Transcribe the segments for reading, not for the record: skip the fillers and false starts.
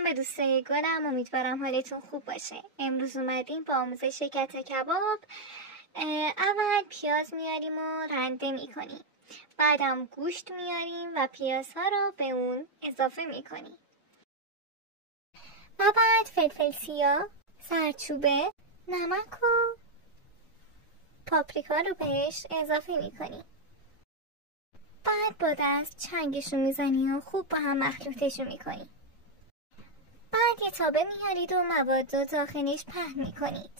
میرسم به دوستای گلم. امیدوارم حالتون خوب باشه. امروز اومدیم با آموزش کت کباب. اول پیاز میاریم و رنده میکنیم، بعدم گوشت میاریم و پیازها رو به اون اضافه میکنیم و بعد فلفل سیاه، زردچوبه، نمک و پاپریکا رو بهش اضافه میکنیم. بعد با دست چنگشون میزنیم و خوب با هم مخلوطشون میکنیم. بعد یه تابه میارید و مواد رو داخلش پهن میکنید.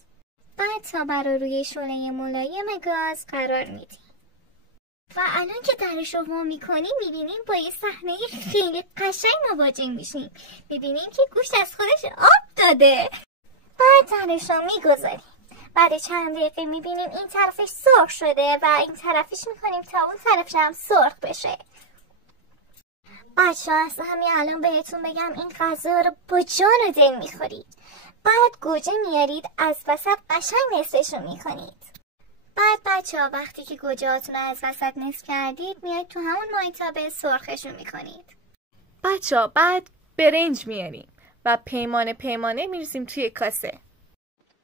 بعد تابه رو روی شعله ملایم گاز قرار میدید. و الان که درش رو وا میکنیم میبینیم با یه صحنه خیلی قشنگ مواجه میشیم. میبینیم که گوشت از خودش آب داده. بعد درش رو میگذاریم. بعد چند دقیقه میبینیم این طرفش سرخ شده و این طرفش میکنیم تا اون طرفش هم سرخ بشه. بچه ها از همین الان بهتون بگم این غذا رو با جان و دل میخورید. بعد گوجه میارید از وسط قشنگ نصفشو میکنید. بعد بچه ها وقتی که گوجه هاتون رو از وسط نصف کردید میایید تو همون مایتابه سرخشو میکنید. بچه ها بعد برنج میاریم و پیمانه میریزیم توی کاسه.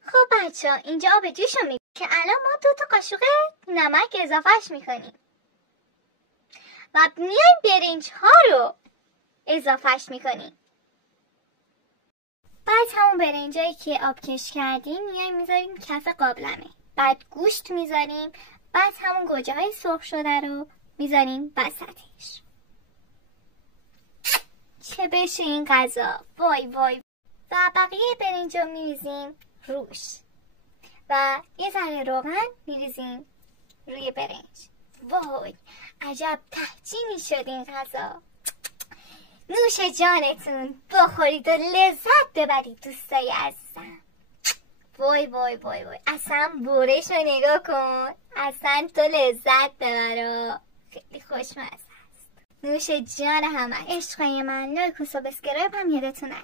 خب بچه ها اینجا آب جوشو میگیم که الان ما 2 تا قاشق نمک اضافهش میکنیم و میایم برنج ها رو اضافهش میکنیم. بعد همون برنجایی که آبکش کردیم میایم میذاریم کف قابلمه. بعد گوشت میذاریم. بعد همون گوجه های سرخ شده رو میذاریم وسطش. چه بشه این غذا، وای وای. و بقیه برنج رو میریزیم روش و یه ذره روغن میریزیم روی برنج. وای عجب تهجینی شد این غذا. نوش جانتون، بخورید و لذت ببرید دوستای عزیزم. وای وای وای وای، اصلا برش رو نگاه کن، اصلا تو لذت ببر، خیلی خوشمزه است. نوش جان همه. عشقای من، لایک و سابسکرایب هم یادتون نره.